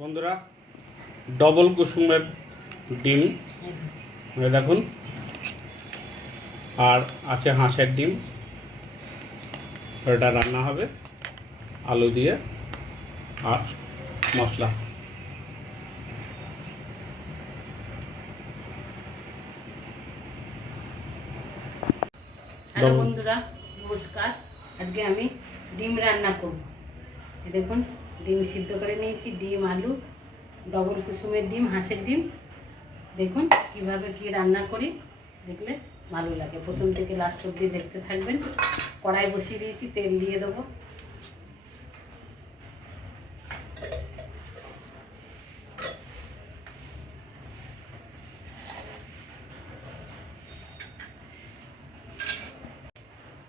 বন্ধুরা, ডবল কুসুমের ডিম দেখুন, আর আছে হাঁসের ডিম। এটা রান্না হবে আলু দিয়ে আর মশলা। হ্যালো বন্ধুরা, নমস্কার। আজকে আমি ডিম রান্না করব। দেখুন, ডিম সিদ্ধ করে নিয়েছি, ডিম আলু, ডবল কুসুমের ডিম, হাঁসের ডিম। দেখুন কিভাবে কি রান্না করি, দেখলে ভালো লাগে। প্রথম থেকে লাস্ট অবধি দেখতে থাকবেন। কড়াই বসিয়ে দিয়েছি, তেল দিয়ে দেবো।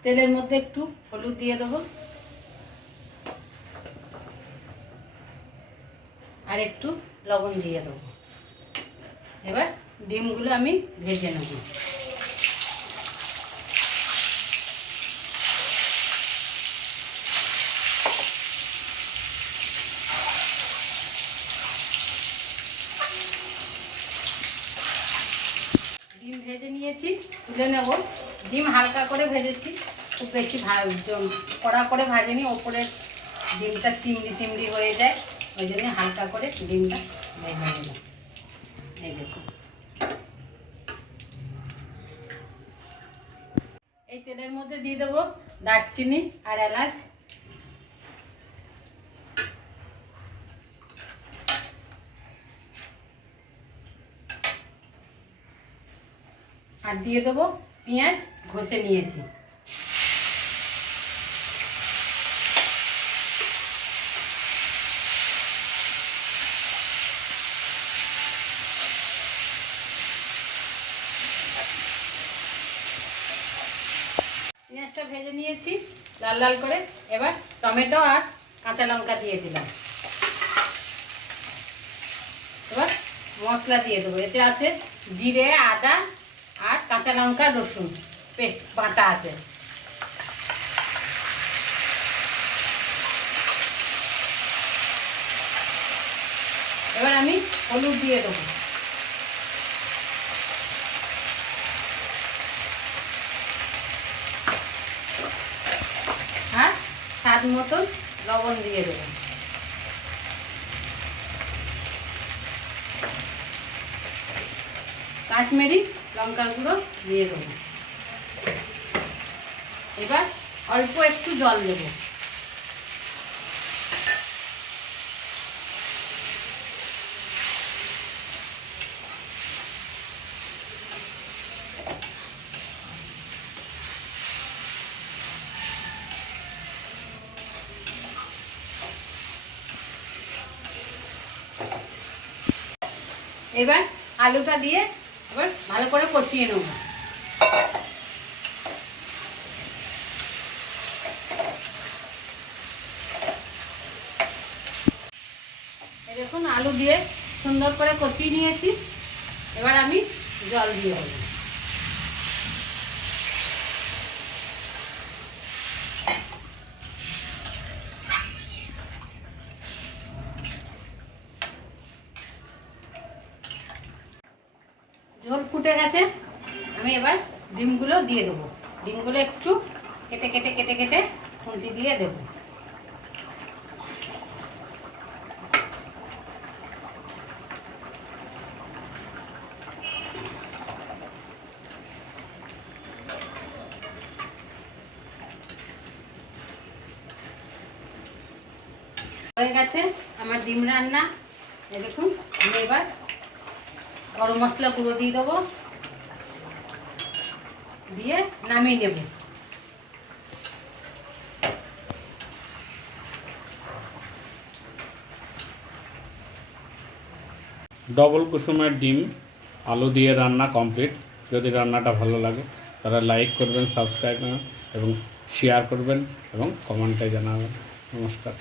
তেলের মধ্যে একটু হলুদ দিয়ে দেবো আর একটু লবণ দিয়ে দেবো। এবার ডিমগুলো আমি ভেজে নেব। ডিম ভেজে নিয়েছি, তুলে নেব। ডিম হালকা করে ভেজেছি, খুব বেশি কড়া করে ভাজেনি, ওপরের ডিমটা চিমড়ি চিমড়ি হয়ে যায়, ওই জন্য হালকা করে ডিমটা ভেজে নেব। এই দেখুন, এই তেলের মধ্যে দিয়ে দেবো দারচিনি আর এলাচ, আর দিয়ে দেবো পেঁয়াজ ঘষে নিয়েছি। পেঁয়াজটা ভেজে নিয়েছি লাল লাল করে। এবার টমেটো আর কাঁচা লঙ্কা দিয়ে দিলাম। এবার মশলা দিয়ে দেবো। এতে আছে জিরে, আদা আর কাঁচা লঙ্কা, রসুন পেস্ট বাটা আছে। এবার আমি হলুদ দিয়ে দেবো, আর স্বাদ মতন লবণ দিয়ে দেবো। কাশ্মীরি লঙ্কার গুঁড়ো দিয়ে দেবো। এবার অল্প একটু জল দেবো। এবার আলুটা দিয়ে এবার ভালো করে কষিয়ে নেব। দেখুন, আলু দিয়ে সুন্দর করে কষিয়ে নিয়েছি। এবার আমি জল দিয়ে দেবো। ঝোল ফুটে গেছে, আমি এবার ডিমগুলো দিয়ে দেবো। ডিমগুলো একটু কেটে কেটে কেটে কেটে খুন্তি দিয়ে দেবো। হয়ে গেছে আমার ডিম রান্না। এই দেখুন, আমি এবার গরম মশলা গুঁড়ো দিয়ে দেবো, দিয়ে নামিয়ে নেব। ডবল কুসুমের ডিম আলু দিয়ে রান্না কমপ্লিট। যদি রান্নাটা ভালো লাগে তারা লাইক করবেন, সাবস্ক্রাইব করবেন এবং শেয়ার করবেন এবং কমেন্টে জানাবেন। নমস্কার।